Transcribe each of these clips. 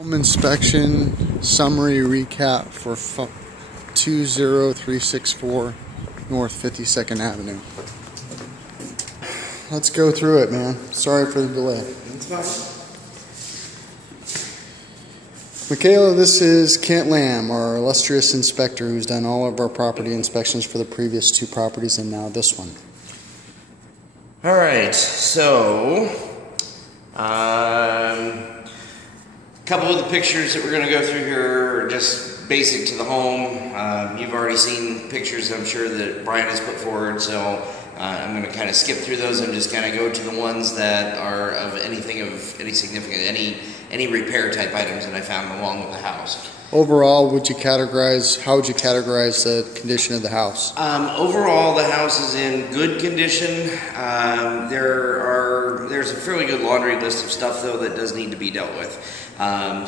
Home inspection summary recap for 20364 North 52nd Avenue. Let's go through it, man. Sorry for the delay. Michaela, this is Kent Lamb, our illustrious inspector who's done all of our property inspections for the previous two properties and now this one. Alright, so couple of the pictures that we're going to go through here are just basic to the home. You've already seen pictures, I'm sure, that Brian has put forward, so I'm going to kind of skip through those and just kind of go to the ones that are of anything of any significance, any repair type items that I found along with the house. Overall, how would you categorize the condition of the house? Overall, the house is in good condition. There's a fairly good laundry list of stuff, though, that does need to be dealt with. I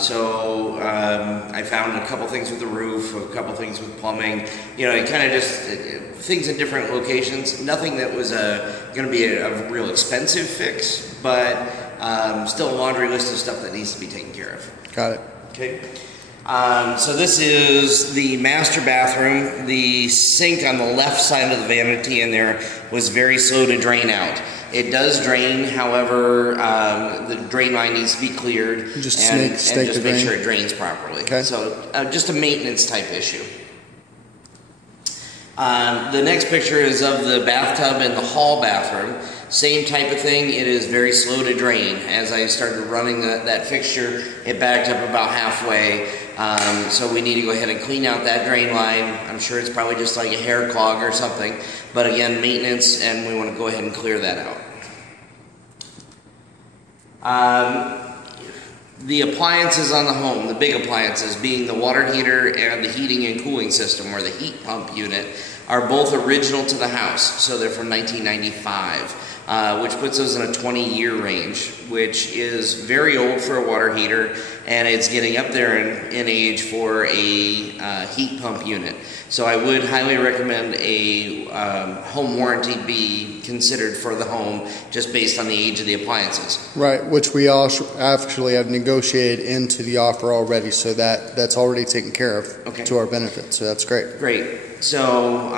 found a couple things with the roof, a couple things with plumbing. You know, it kind of just things in different locations. Nothing that was going to be a real expensive fix, but still a laundry list of stuff that needs to be taken care of. Got it. Okay. So this is the master bathroom. The sink on the left side of the vanity in there was very slow to drain out. It does drain, however, the drain line needs to be cleared and just make sure it drains properly. Okay. So just a maintenance type issue. The next picture is of the bathtub in the hall bathroom. Same type of thing. It is very slow to drain. As I started running that fixture, it backed up about halfway. So we need to go ahead and clean out that drain line. I'm sure it's probably just like a hair clog or something. But again, maintenance, and we want to go ahead and clear that out. The appliances on the home, the big appliances, being the water heater and the heating and cooling system, or the heat pump unit, are both original to the house. So they're from 1995. Which puts us in a 20-year range, which is very old for a water heater, and it's getting up there in age for a heat pump unit. So I would highly recommend a home warranty be considered for the home, just based on the age of the appliances. Right, which we also actually have negotiated into the offer already, so that's already taken care of to our benefit, so that's great. Great. So,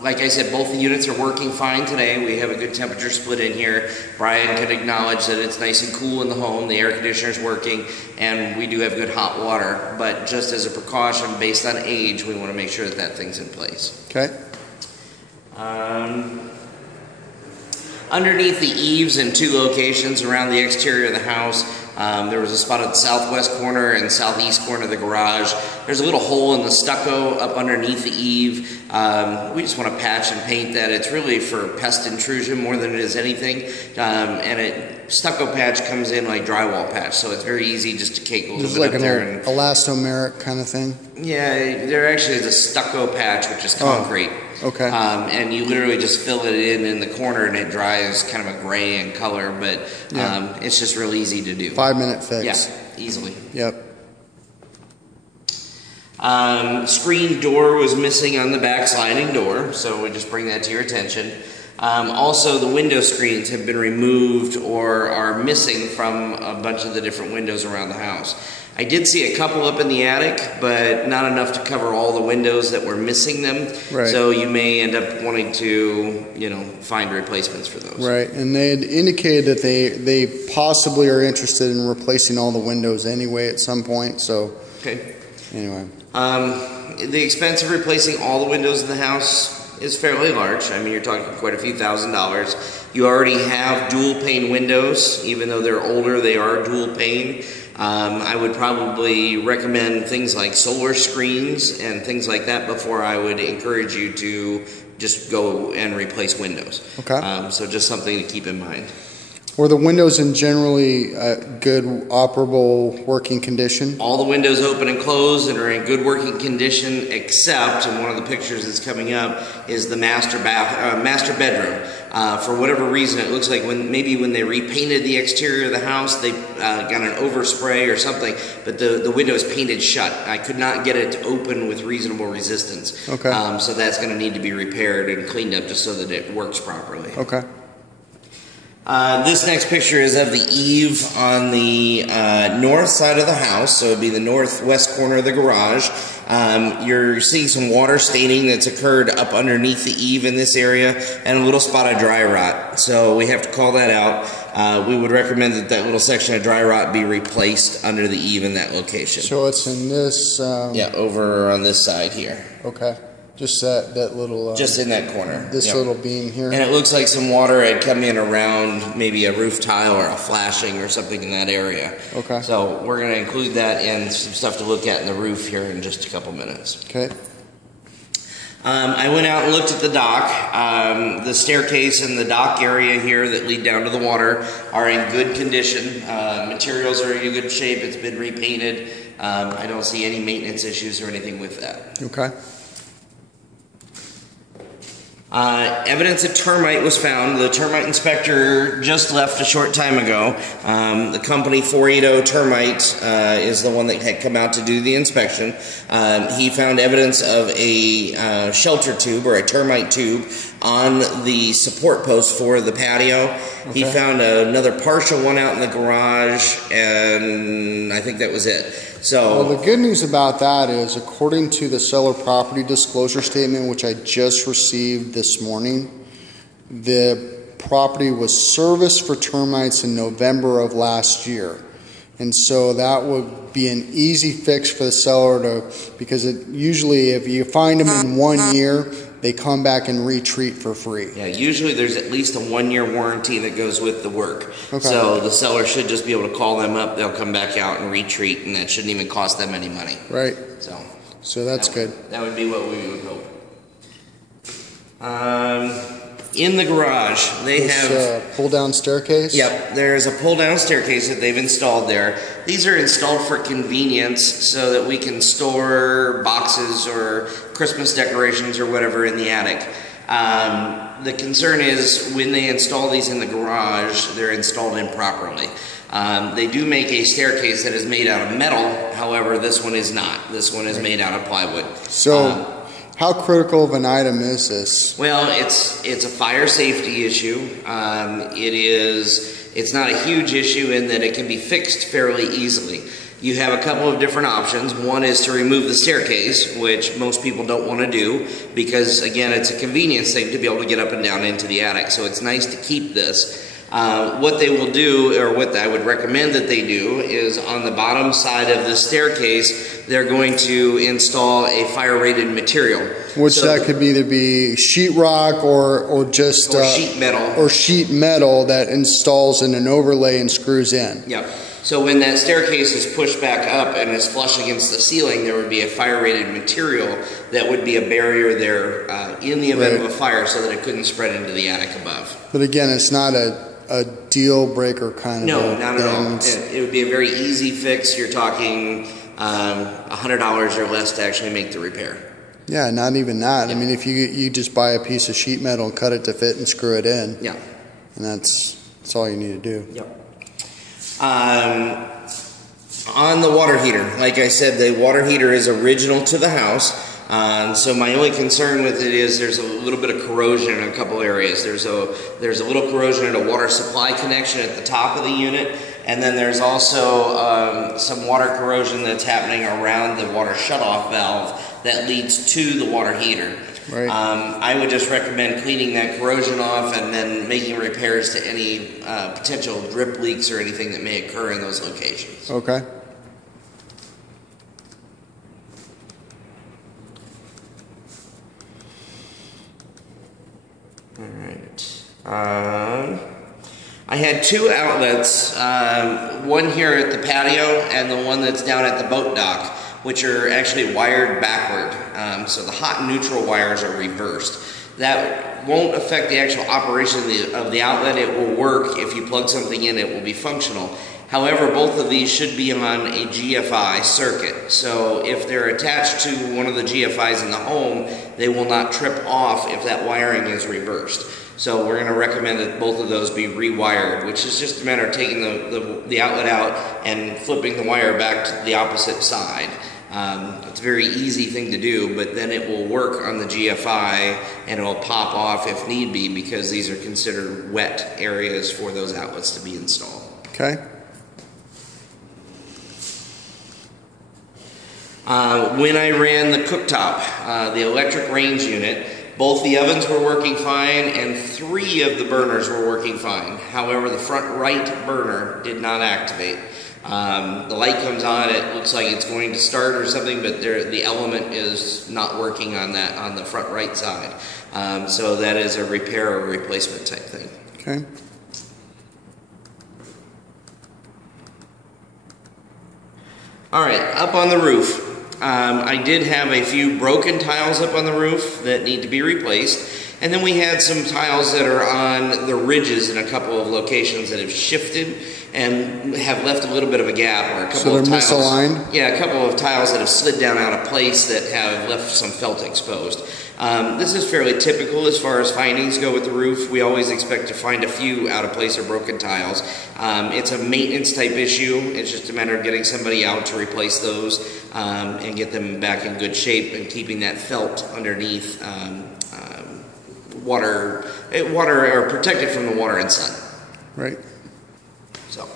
like I said, both the units are working fine today. We have a good temperature split in here. Brian can acknowledge that it's nice and cool in the home. The air conditioner's working, and we do have good hot water. But just as a precaution, based on age, we want to make sure that that thing's in place. Okay. Underneath the eaves in two locations around the exterior of the house, there was a spot at the southwest corner and southeast corner of the garage. There's a little hole in the stucco up underneath the eave. We just want to patch and paint that. It's really for pest intrusion more than it is anything. Stucco patch comes in like drywall patch, so it's very easy just to cake a little bit like up there. An elastomeric kind of thing? Yeah, there actually is a stucco patch, which is concrete. Okay. And you literally just fill it in the corner, and it dries kind of a gray in color, but it's just real easy to do. 5-minute fix. Yeah, easily. Yep. Screen door was missing on the back sliding door, so we just bring that to your attention. Also, the window screens have been removed or are missing from a bunch of the different windows around the house. I did see a couple up in the attic, but not enough to cover all the windows that were missing them. Right. So you may end up wanting to, find replacements for those. Right, and they had indicated that they possibly are interested in replacing all the windows anyway at some point, so... Okay. Anyway. The expense of replacing all the windows in the house is fairly large. I mean, you're talking quite a few $1,000s. You already have dual pane windows. Even though they're older, they are dual pane. I would probably recommend things like solar screens and things like that before I would encourage you to just go and replace windows. Okay. So just something to keep in mind. Were the windows in generally good, operable, working condition? All the windows open and close and are in good working condition, except, and one of the pictures that's coming up, is the master bedroom. For whatever reason, it looks like when they repainted the exterior of the house, they got an overspray or something, but the window is painted shut. I could not get it to open with reasonable resistance. Okay. So that's going to need to be repaired and cleaned up just so that it works properly. Okay. This next picture is of the eave on the north side of the house, so it would be the northwest corner of the garage. You're seeing some water staining that's occurred up underneath the eave in this area, and a little spot of dry rot. So we have to call that out. We would recommend that that little section of dry rot be replaced under the eave in that location. So it's in this... yeah, over on this side here. Okay. Just that little... just in that corner. This little beam here. And it looks like some water had come in around maybe a roof tile or a flashing or something in that area. Okay. So we're going to include that and some stuff to look at in the roof here in just a couple minutes. Okay. I went out and looked at the dock. The staircase and the dock area here that lead down to the water are in good condition. Materials are in good shape. It's been repainted. I don't see any maintenance issues or anything with that. Okay. Evidence of termite was found. The termite inspector just left a short time ago. The company 480 Termite is the one that had come out to do the inspection. He found evidence of a shelter tube or a termite tube on the support post for the patio. Okay. He found another partial one out in the garage, and I think that was it. So, well, the good news about that is, according to the seller property disclosure statement, which I just received this morning, the property was serviced for termites in November of last year. And so that would be an easy fix for the seller to, because usually if you find them in 1 year, they come back and retreat for free. Yeah, usually there's at least a 1-year warranty that goes with the work. Okay. So the seller should just be able to call them up, they'll come back out and retreat, and that shouldn't even cost them any money. Right. So that's good. That would be what we would hope. In the garage, they have pull-down staircase? Yep, there's a pull-down staircase that they've installed there. These are installed for convenience so that we can store boxes or Christmas decorations or whatever in the attic. The concern is when they install these in the garage, they're installed improperly. They do make a staircase that is made out of metal, however, this one is not. This one is made out of plywood. So, how critical of an item is this? Well, it's a fire safety issue. It's not a huge issue in that it can be fixed fairly easily. You have a couple of different options. One is to remove the staircase, which most people don't want to do because, again, it's a convenience thing to be able to get up and down into the attic. So it's nice to keep this. What they will do, or what I would recommend that they do, is on the bottom side of the staircase, they're going to install a fire-rated material. Which that could either be sheetrock or just... Or sheet metal. Or sheet metal that installs in an overlay and screws in. Yep. So when that staircase is pushed back up and is flush against the ceiling, there would be a fire-rated material that would be a barrier there in the event of a fire so that it couldn't spread into the attic above. But again, it's not a deal breaker kind of No, not at all. It would be a very easy fix. You're talking $100 or less to actually make the repair. Yeah, not even that. I mean, if you just buy a piece of sheet metal and cut it to fit and screw it in. Yeah. And that's all you need to do. Yep. On the water heater, like I said, the water heater is original to the house. So my only concern with it is there's a little bit of corrosion in a couple areas. There's a little corrosion in a water supply connection at the top of the unit, and then there's also some water corrosion that's happening around the water shutoff valve that leads to the water heater. Right. I would just recommend cleaning that corrosion off and then making repairs to any potential drip leaks or anything that may occur in those locations. Okay. All right. I had two outlets, one here at the patio and the one that's down at the boat dock, which are actually wired backward. So the hot and neutral wires are reversed. That won't affect the actual operation of the outlet. It will work. If you plug something in, it will be functional. However, both of these should be on a GFI circuit. So if they're attached to one of the GFIs in the home, they will not trip off if that wiring is reversed. So we're going to recommend that both of those be rewired, which is just a matter of taking the outlet out and flipping the wire back to the opposite side. It's a very easy thing to do, but then it will work on the GFI and it will pop off if need be, because these are considered wet areas for those outlets to be installed. Okay. When I ran the cooktop, the electric range unit, both the ovens were working fine and 3 of the burners were working fine. However, the front right burner did not activate. The light comes on, it looks like it's going to start or something, but the element is not working on that, on the front right side. So that is a repair or replacement type thing. Okay. All right, up on the roof. I did have a few broken tiles up on the roof that need to be replaced. And then we had some tiles that are on the ridges in a couple of locations that have shifted and have left a little bit of a gap, or a couple of tiles. Misaligned? Yeah, a couple of tiles that have slid down out of place that have left some felt exposed. This is fairly typical as far as findings go with the roof. We always expect to find a few out of place or broken tiles. It's a maintenance type issue. It's just a matter of getting somebody out to replace those and get them back in good shape and keeping that felt underneath water or protected from the water and sun. Right. So,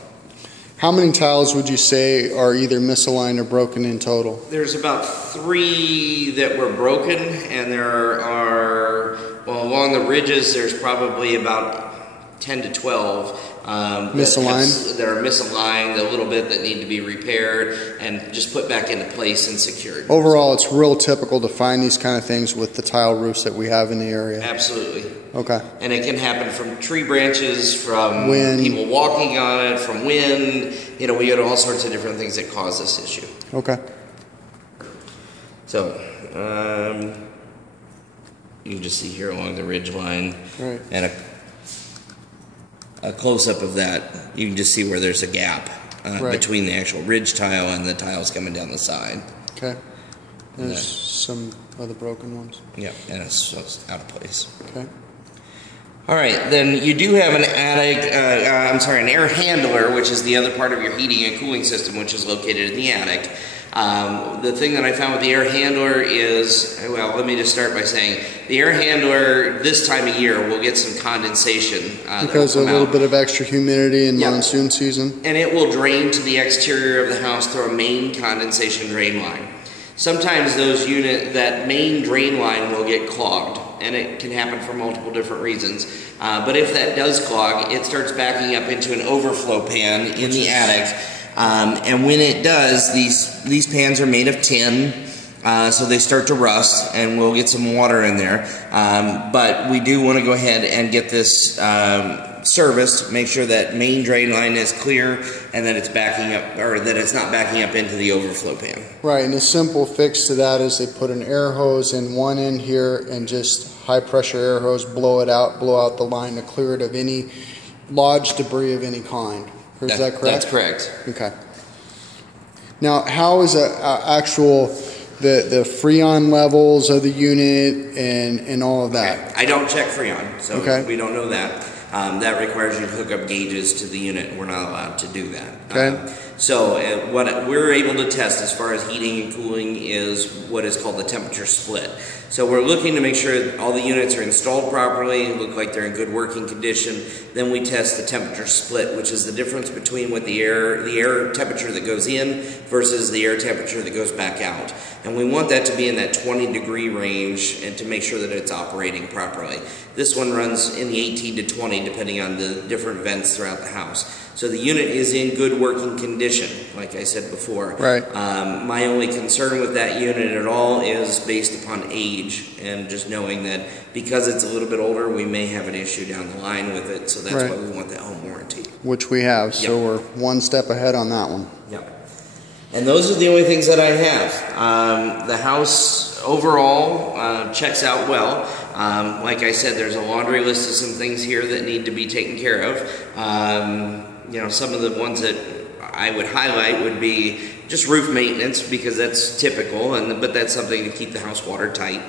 how many tiles would you say are either misaligned or broken in total? There's about 3 that were broken, and there are, well, along the ridges, there's probably about 10 to 12 misaligned. That are misaligned a little bit, that need to be repaired and just put back into place and secured. Overall, it's real typical to find these kind of things with the tile roofs that we have in the area. Absolutely. Okay. And it can happen from tree branches, from wind, people walking on it, from wind. You know, we get all sorts of different things that cause this issue. Okay. So, you can just see here along the ridge line, right, and a close-up of that, you can just see where there's a gap right, between the actual ridge tile and the tiles coming down the side. Okay. There's some other broken ones. Yeah, and it's out of place. Okay. All right, then you do have an an air handler, which is the other part of your heating and cooling system, which is located in the attic. The thing that I found with the air handler is, well, let me just start by saying, the air handler this time of year will get some condensation. Because of a little bit of extra humidity in monsoon season? And it will drain to the exterior of the house through a main condensation drain line. Sometimes that main drain line will get clogged, and it can happen for multiple different reasons. But if that does clog, it starts backing up into an overflow pan in the attic. And when it does, these pans are made of tin, so they start to rust, and we'll get some water in there. But we do want to go ahead and get this serviced, make sure that main drain line is clear and that it's backing up, or that it's not backing up into the overflow pan. Right, and a simple fix to that is they put an air hose in one end here and just high pressure air hose, blow out the line to clear it of any lodged debris of any kind. Is that correct? That's correct. Okay. Now, how is the Freon levels of the unit and all of that? Okay. I don't check Freon, so we don't know that. That requires you to hook up gauges to the unit, and we're not allowed to do that. Okay. So what we're able to test as far as heating and cooling is what is called the temperature split. So we're looking to make sure all the units are installed properly, look like they're in good working condition. Then we test the temperature split, which is the difference between what the air temperature that goes in versus the air temperature that goes back out. And we want that to be in that 20-degree range, and to make sure that it's operating properly. This one runs in the 18 to 20, depending on the different vents throughout the house. So the unit is in good working condition, like I said before. Right. My only concern with that unit at all is based upon age, and just knowing that because it's a little bit older, we may have an issue down the line with it. So that's why we want that home warranty. Which we have. So we're one step ahead on that one. Yep. And those are the only things that I have. The house overall checks out well. Like I said, there's a laundry list of some things here that need to be taken care of. You know, some of the ones that I would highlight would be just roof maintenance, because that's typical, but that's something to keep the house watertight.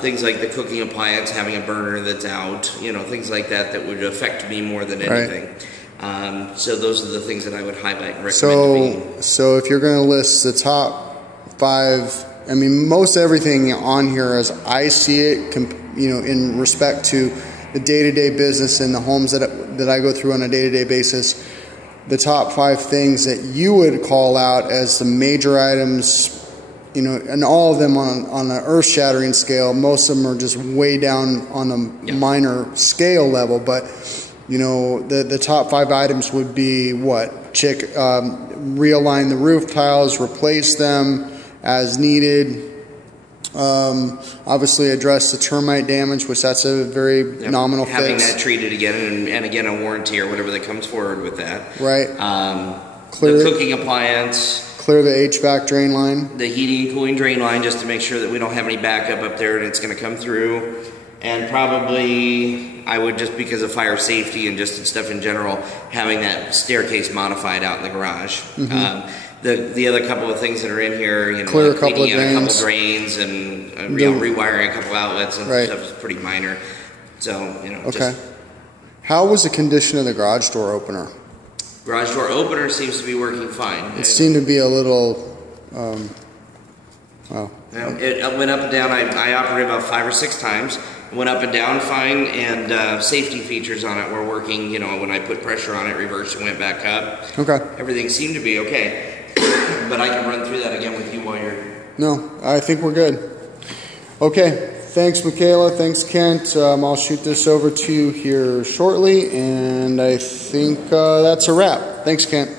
Things like the cooking appliance, having a burner that's out, you know, things like that that would affect me more than anything. So those are the things that I would highlight and recommend to me. So if you're going to list the top 5. I mean, most everything on here, as I see it, in respect to the day-to-day business and the homes that I go through on a day-to-day basis, the top 5 things that you would call out as the major items, and all of them on an earth-shattering scale. Most of them are just way down on a minor scale level, but the top 5 items would be what? Realign the roof tiles, replace them as needed. Obviously address the termite damage, which that's a very nominal fix. Having that treated again, and again a warranty or whatever that comes forward with that. Right. The cooking appliance. Clear the HVAC drain line. The heating and cooling drain line, just to make sure that we don't have any backup up there and it's going to come through. And probably, I would, just because of fire safety and just stuff in general, having that staircase modified out in the garage. The other couple of things that are in here, clear like a couple of drains. A couple drains and rewiring a couple outlets and stuff is pretty minor. So, Okay. How was the condition of the garage door opener? Garage door opener seems to be working fine. It seemed to be a little, It went up and down. I operated about 5 or 6 times. It went up and down fine, and safety features on it were working. When I put pressure on it, reversed and went back up. Okay. Everything seemed to be okay. But I can run through that again with you while you're... No, I think we're good. Okay. Thanks, Michaela. Thanks, Kent. I'll shoot this over to you here shortly, and I think that's a wrap. Thanks, Kent.